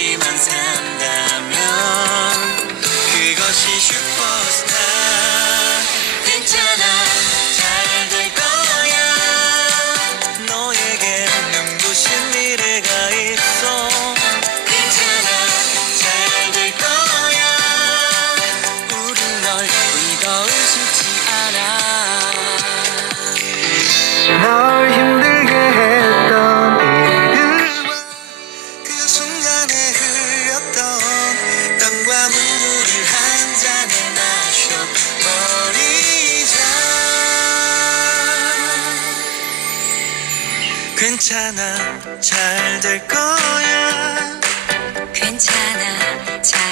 없이만 산다면 그것이 슈퍼스타 괜찮아 잘 될 거야. 괜찮아 잘